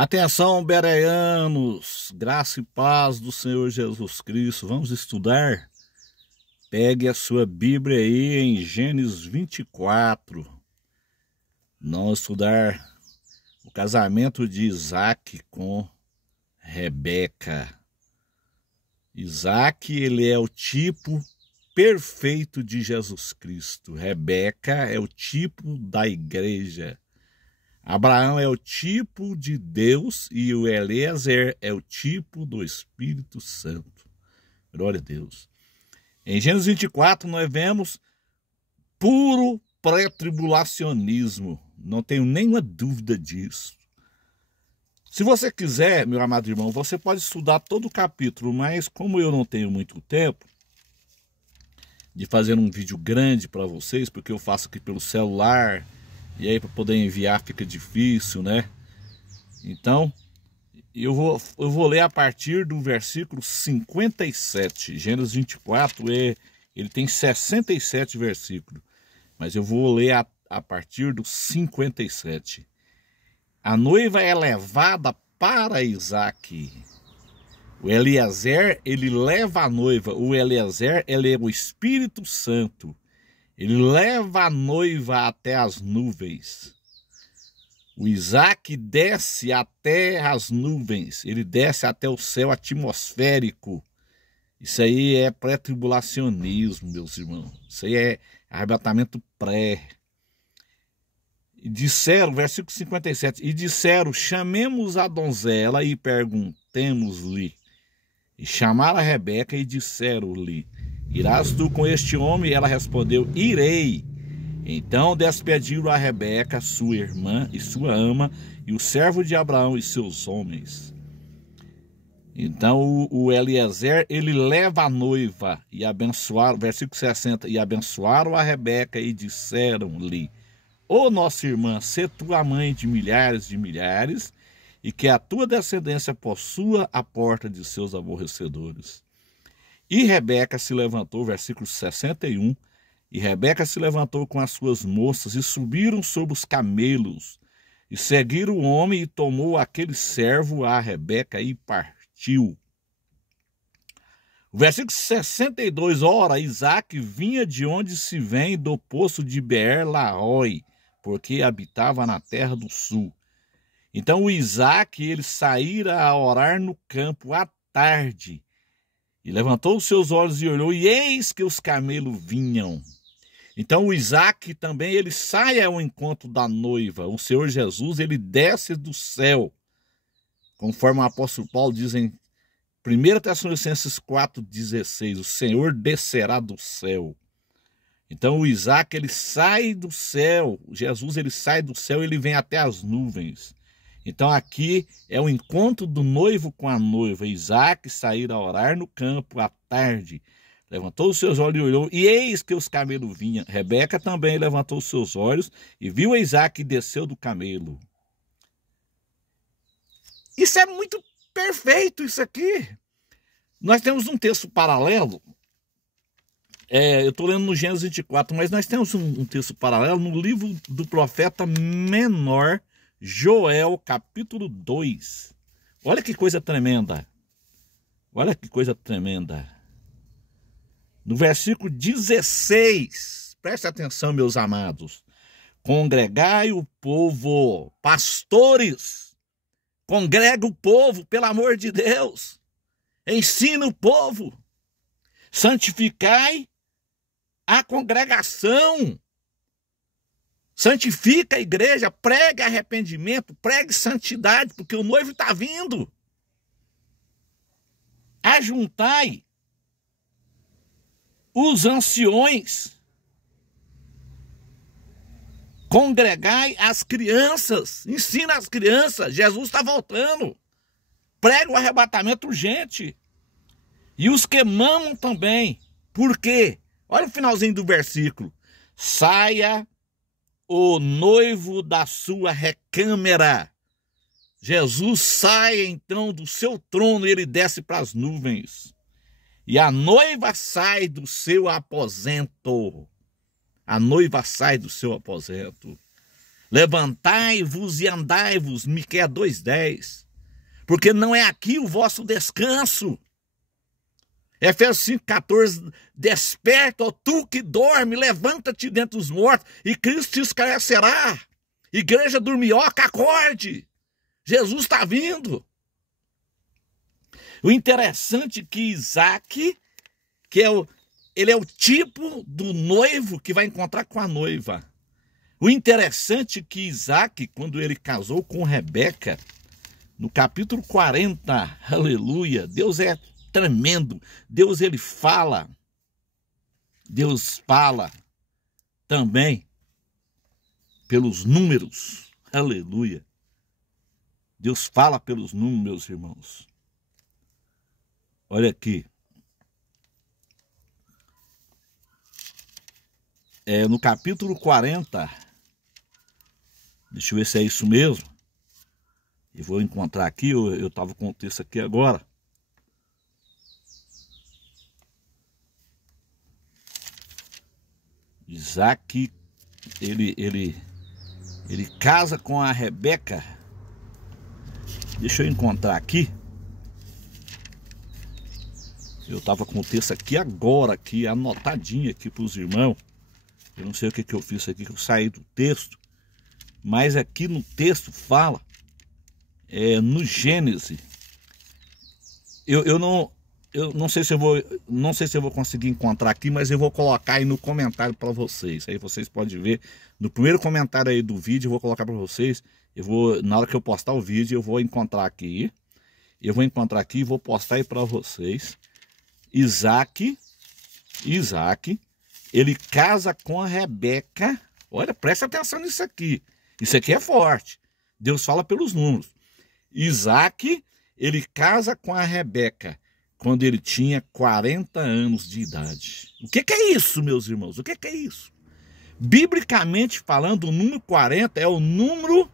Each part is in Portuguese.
Atenção, bereanos, graça e paz do Senhor Jesus Cristo. Vamos estudar? Pegue a sua Bíblia aí em Gênesis 24. Vamos estudar o casamento de Isaac com Rebeca. Isaac, ele é o tipo perfeito de Jesus Cristo. Rebeca é o tipo da igreja. Abraão é o tipo de Deus e o Eliezer é o tipo do Espírito Santo. Glória a Deus. Em Gênesis 24 nós vemos puro pré-tribulacionismo. Não tenho nenhuma dúvida disso. Se você quiser, meu amado irmão, você pode estudar todo o capítulo, mas como eu não tenho muito tempo de fazer um vídeo grande para vocês, porque eu faço aqui pelo celular, e aí para poder enviar fica difícil, né? Então, eu vou ler a partir do versículo 57. Gênesis 24, ele tem 67 versículos, mas eu vou ler a partir do 57. A noiva é levada para Isaac. O Eliezer, ele leva a noiva. O Eliezer, ele é o Espírito Santo. Ele leva a noiva até as nuvens. O Isaac desce até as nuvens. Ele desce até o céu atmosférico. Isso aí é pré-tribulacionismo, meus irmãos. Isso aí é arrebatamento pré. E disseram, versículo 57, e disseram, chamemos a donzela e perguntemos-lhe. E chamaram a Rebeca e disseram-lhe, irás tu com este homem? E ela respondeu, irei. Então despediram a Rebeca, sua irmã e sua ama, e o servo de Abraão e seus homens. Então o Eliezer, ele leva a noiva e abençoaram, versículo 60, e abençoaram a Rebeca e disseram-lhe, ó nossa irmã, sê tu a mãe de milhares, e que a tua descendência possua a porta de seus aborrecedores. E Rebeca se levantou, versículo 61, e Rebeca se levantou com as suas moças e subiram sobre os camelos, e seguiram o homem e tomou aquele servo a Rebeca e partiu. O versículo 62, ora, Isaac vinha de onde se vem do poço de Beer-Lahai, porque habitava na terra do sul. Então o Isaac, ele saíra a orar no campo à tarde, e levantou os seus olhos e olhou, e eis que os camelos vinham. Então o Isaac também, ele sai ao encontro da noiva. O Senhor Jesus, ele desce do céu, conforme o apóstolo Paulo diz em 1 Tessalonicenses 4,16, o Senhor descerá do céu. Então o Isaac, ele sai do céu, Jesus, ele sai do céu, ele vem até as nuvens. Então aqui é o encontro do noivo com a noiva. Isaac saíra a orar no campo à tarde, levantou os seus olhos e olhou, e eis que os camelos vinham. Rebeca também levantou os seus olhos e viu Isaac e desceu do camelo. Isso é muito perfeito, isso aqui. Nós temos um texto paralelo, eu estou lendo no Gênesis 24, mas nós temos um texto paralelo no livro do profeta menor, Joel, capítulo 2. Olha que coisa tremenda. Olha que coisa tremenda. No versículo 16, preste atenção, meus amados. Congregai o povo, pastores, congrega o povo, pelo amor de Deus. Ensina o povo. Santificai a congregação. Santifica a igreja, pregue arrependimento, pregue santidade, porque o noivo está vindo. Ajuntai os anciões, congregai as crianças, ensina as crianças, Jesus está voltando. Pregue o arrebatamento urgente. E os que mamam também. Por quê? Olha o finalzinho do versículo. Saia o noivo da sua recâmara. Jesus sai então do seu trono e ele desce para as nuvens. E a noiva sai do seu aposento. A noiva sai do seu aposento. Levantai-vos e andai-vos, Miqueias 2:10, porque não é aqui o vosso descanso. Efésios 5:14, desperta, ó tu que dorme, levanta-te dentre os mortos, e Cristo te esclarecerá. Igreja dormioca, acorde, Jesus está vindo. O interessante é que Isaac, ele é o tipo do noivo que vai encontrar com a noiva. O interessante é que Isaac, quando ele casou com Rebeca, no capítulo 40, aleluia, Deus é tremendo. Deus fala também pelos números, aleluia. Deus fala pelos números, meus irmãos. Olha aqui. No capítulo 40, deixa eu ver se é isso mesmo. Eu vou encontrar aqui, eu estava com o texto aqui agora. Isaac, ele casa com a Rebeca. Deixa eu encontrar aqui. Eu estava com o texto aqui agora, aqui, anotadinho aqui para os irmãos. Eu não sei o que eu fiz aqui, que eu saí do texto. Mas aqui no texto fala, no Gênesis. Eu não sei se eu vou conseguir encontrar aqui, mas eu vou colocar aí no comentário para vocês. Aí vocês podem ver no primeiro comentário aí do vídeo, eu vou colocar para vocês. Na hora que eu postar o vídeo, eu vou encontrar aqui. Eu vou encontrar aqui e vou postar aí para vocês. Isaac, ele casa com a Rebeca. Olha, presta atenção nisso aqui. Isso aqui é forte. Deus fala pelos números. Isaac, ele casa com a Rebeca quando ele tinha 40 anos de idade. O que é isso, meus irmãos? O que é isso? Biblicamente falando, o número 40 é o número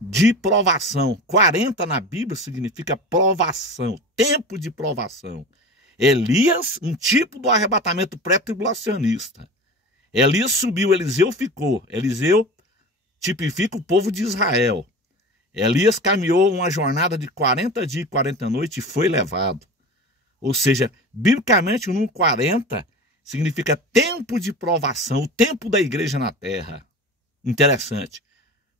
de provação. 40 na Bíblia significa provação, tempo de provação. Elias, um tipo do arrebatamento pré-tribulacionista. Elias subiu, Eliseu ficou. Eliseu tipifica o povo de Israel. Elias caminhou uma jornada de 40 dias e 40 noites e foi levado. Ou seja, biblicamente o número 40 significa tempo de provação, o tempo da igreja na terra. Interessante.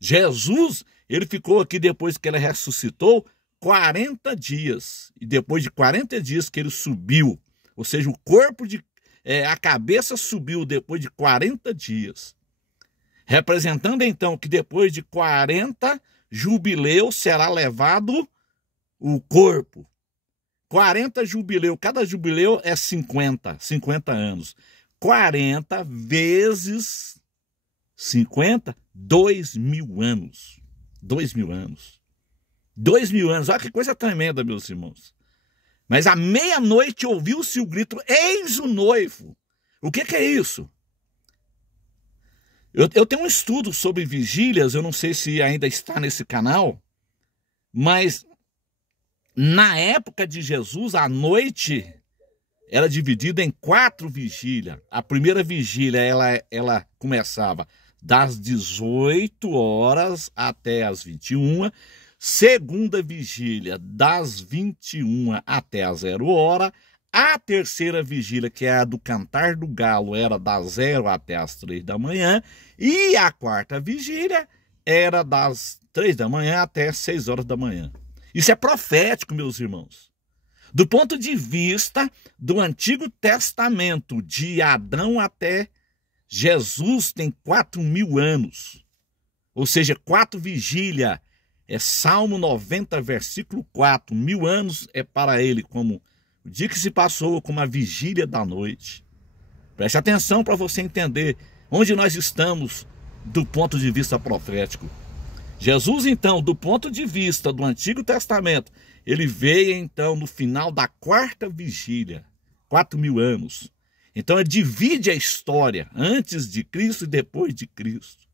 Jesus, ele ficou aqui depois que ele ressuscitou 40 dias. E depois de 40 dias que ele subiu, ou seja, o corpo a cabeça subiu depois de 40 dias. Representando então que depois de 40 jubileu será levado o corpo. 40 jubileu, cada jubileu é 50 anos. 40 vezes 50, 2.000 anos. 2.000 anos. 2.000 anos, olha que coisa tremenda, meus irmãos. Mas à meia-noite ouviu-se o grito, eis o noivo. O que é isso? Eu tenho um estudo sobre vigílias, eu não sei se ainda está nesse canal, mas na época de Jesus, a noite era dividida em 4 vigílias. A primeira vigília, ela começava das 18 horas até as 21. Segunda vigília, das 21 até as 0 hora. A terceira vigília, que é a do cantar do galo, era das 0 até as 3 da manhã. E a quarta vigília era das 3 da manhã até 6 horas da manhã. Isso é profético, meus irmãos. Do ponto de vista do Antigo Testamento, de Adão até Jesus, tem 4.000 anos. Ou seja, 4 vigílias. É Salmo 90, versículo 4. 1.000 anos é para ele como o dia que se passou, como a vigília da noite. Preste atenção para você entender onde nós estamos do ponto de vista profético. Jesus, então, do ponto de vista do Antigo Testamento, ele veio, então, no final da quarta vigília, 4.000 anos. Então, ele divide a história antes de Cristo e depois de Cristo.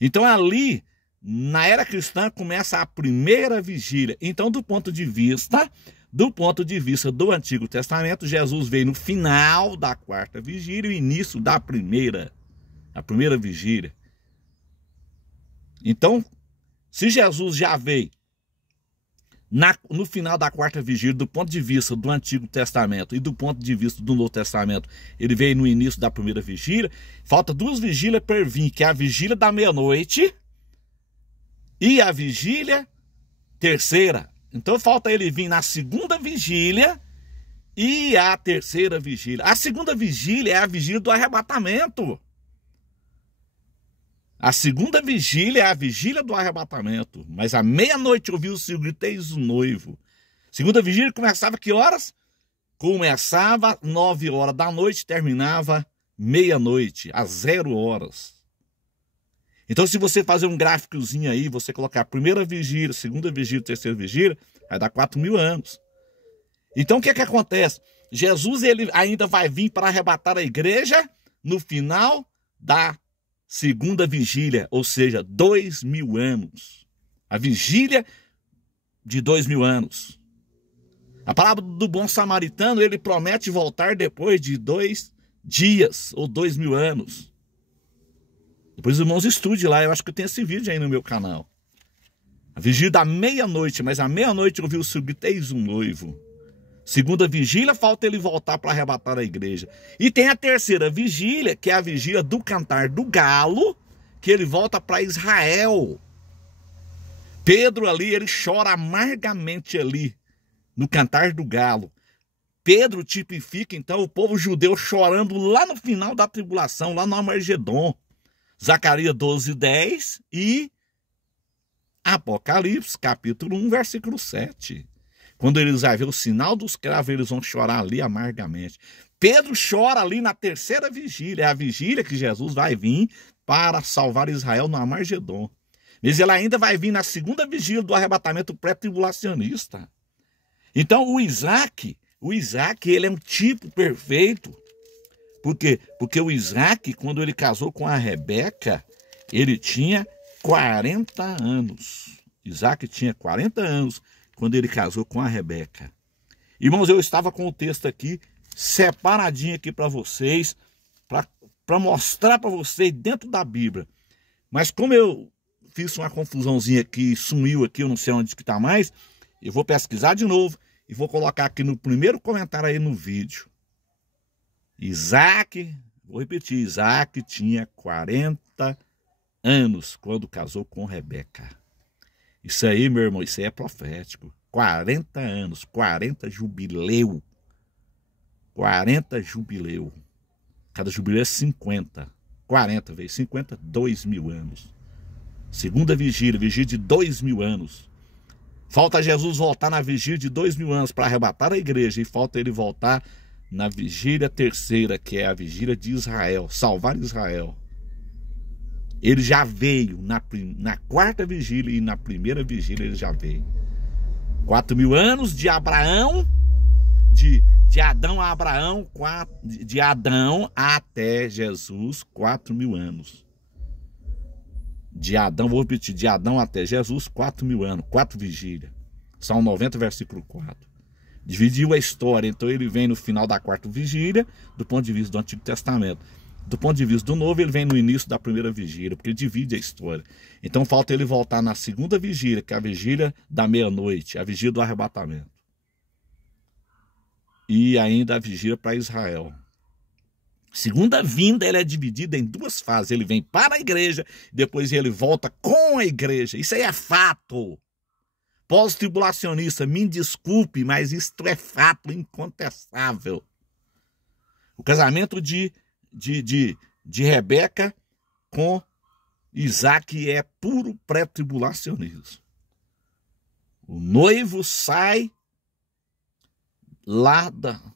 Então, ali, na era cristã, começa a primeira vigília. Então, do ponto de vista do Antigo Testamento, Jesus veio no final da quarta vigília e o início da primeira. A primeira vigília. Então, se Jesus já veio no final da quarta vigília, do ponto de vista do Antigo Testamento e do ponto de vista do Novo Testamento, ele veio no início da primeira vigília, falta duas vigílias para vir, que é a vigília da meia-noite e a vigília terceira. Então falta ele vir na segunda vigília e a terceira vigília. A segunda vigília é a vigília do arrebatamento. A segunda vigília é a vigília do arrebatamento. Mas à meia-noite ouviu-se o grito, eis o noivo. Segunda vigília começava que horas? Começava 9 horas da noite, terminava meia-noite, às 0 horas. Então, se você fazer um gráficozinho aí, você colocar primeira vigília, segunda vigília, terceira vigília, vai dar 4.000 anos. Então, o que acontece? Jesus ele ainda vai vir para arrebatar a igreja no final da segunda vigília, ou seja, 2.000 anos. A vigília de 2.000 anos. A palavra do bom samaritano, ele promete voltar depois de 2 dias, ou 2.000 anos. Depois os irmãos estudem lá, eu acho que eu tenho esse vídeo aí no meu canal. A vigília da meia-noite, mas à meia-noite ouviu o grito, eis um noivo. Segunda vigília, falta ele voltar para arrebatar a igreja. E tem a terceira vigília, que é a vigília do cantar do galo, que ele volta para Israel. Pedro ali, ele chora amargamente ali, no cantar do galo. Pedro tipifica, então, o povo judeu chorando lá no final da tribulação, lá no Armagedon. Zacarias 12:10 e Apocalipse, capítulo 1, versículo 7. Quando eles vão ver o sinal dos cravos, eles vão chorar ali amargamente. Pedro chora ali na terceira vigília. É a vigília que Jesus vai vir para salvar Israel no Armagedon. Mas ele ainda vai vir na segunda vigília do arrebatamento pré-tribulacionista. Então o Isaac, ele é um tipo perfeito. Por quê? Porque o Isaac, quando ele casou com a Rebeca, ele tinha 40 anos. Isaac tinha 40 anos quando ele casou com a Rebeca. Irmãos, eu estava com o texto aqui, separadinho aqui para vocês, para mostrar para vocês dentro da Bíblia. Mas como eu fiz uma confusãozinha aqui, sumiu aqui, eu não sei onde que está mais, eu vou pesquisar de novo e vou colocar aqui no primeiro comentário aí no vídeo. Isaac, vou repetir, Isaac tinha 40 anos quando casou com Rebeca. Isso aí, meu irmão, isso aí é profético. 40 anos, 40 jubileu. 40 jubileu. Cada jubileu é 50. 40 vezes 50, 2.000 anos. Segunda vigília, vigília de 2.000 anos. Falta Jesus voltar na vigília de 2.000 anos para arrebatar a igreja. E falta ele voltar na vigília terceira, que é a vigília de Israel, salvar Israel. Ele já veio na quarta vigília e na primeira vigília ele já veio. 4.000 anos de Abraão, de Adão a Abraão, de Adão até Jesus, 4.000 anos. De Adão, vou repetir, de Adão até Jesus, 4.000 anos, 4 vigílias. Salmo 90, versículo 4. Dividiu a história, então ele vem no final da quarta vigília, do ponto de vista do Antigo Testamento. Do ponto de vista do Novo, ele vem no início da primeira vigília, porque ele divide a história. Então falta ele voltar na segunda vigília, que é a vigília da meia-noite, a vigília do arrebatamento. E ainda a vigília para Israel. Segunda vinda, ele é dividida em 2 fases. Ele vem para a igreja, depois ele volta com a igreja. Isso aí é fato. Pós-tribulacionista, me desculpe, mas isto é fato incontestável. O casamento de Rebeca com Isaac é puro pré-tribulacionismo. O noivo sai lá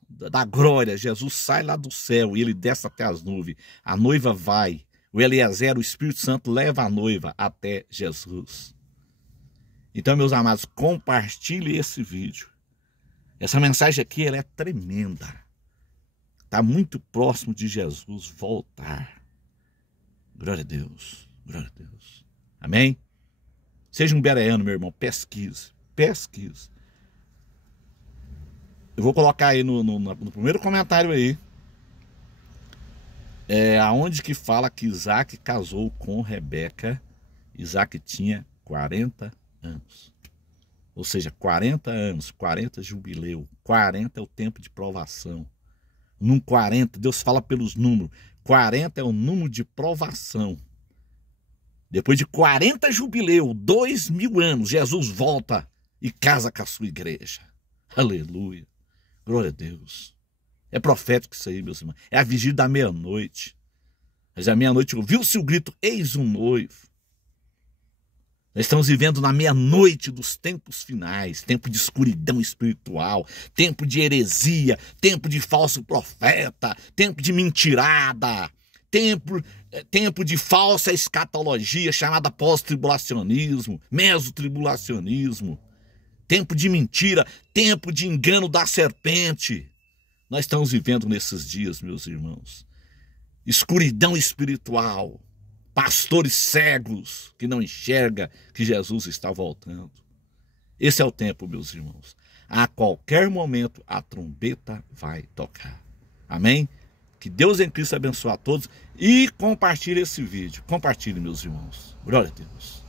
da glória, Jesus sai lá do céu e ele desce até as nuvens. A noiva vai, o Eliezer, o Espírito Santo leva a noiva até Jesus. Então, meus amados, compartilhe esse vídeo. Essa mensagem aqui ela é tremenda. Está muito próximo de Jesus voltar. Glória a Deus. Glória a Deus. Amém? Seja um bereano, meu irmão. Pesquise. Pesquise. Eu vou colocar aí no primeiro comentário aí. aonde que fala que Isaac casou com Rebeca, Isaac tinha 40 anos. Ou seja, 40 anos, 40 jubileu, 40 é o tempo de provação. Num 40, Deus fala pelos números, 40 é o número de provação. Depois de 40 jubileu, 2000 anos, Jesus volta e casa com a sua igreja. Aleluia. Glória a Deus. É profético isso aí, meus irmãos. É a vigília da meia-noite. Mas à meia-noite ouviu-se o grito, eis um noivo. Nós estamos vivendo na meia-noite dos tempos finais, tempo de escuridão espiritual, tempo de heresia, tempo de falso profeta, tempo de mentirada, tempo de falsa escatologia chamada pós-tribulacionismo, mesotribulacionismo, tempo de mentira, tempo de engano da serpente. Nós estamos vivendo nesses dias, meus irmãos. Escuridão espiritual, pastores cegos que não enxergam que Jesus está voltando. Esse é o tempo, meus irmãos. A qualquer momento a trombeta vai tocar. Amém? Que Deus em Cristo abençoe a todos e compartilhe esse vídeo. Compartilhe, meus irmãos. Glória a Deus.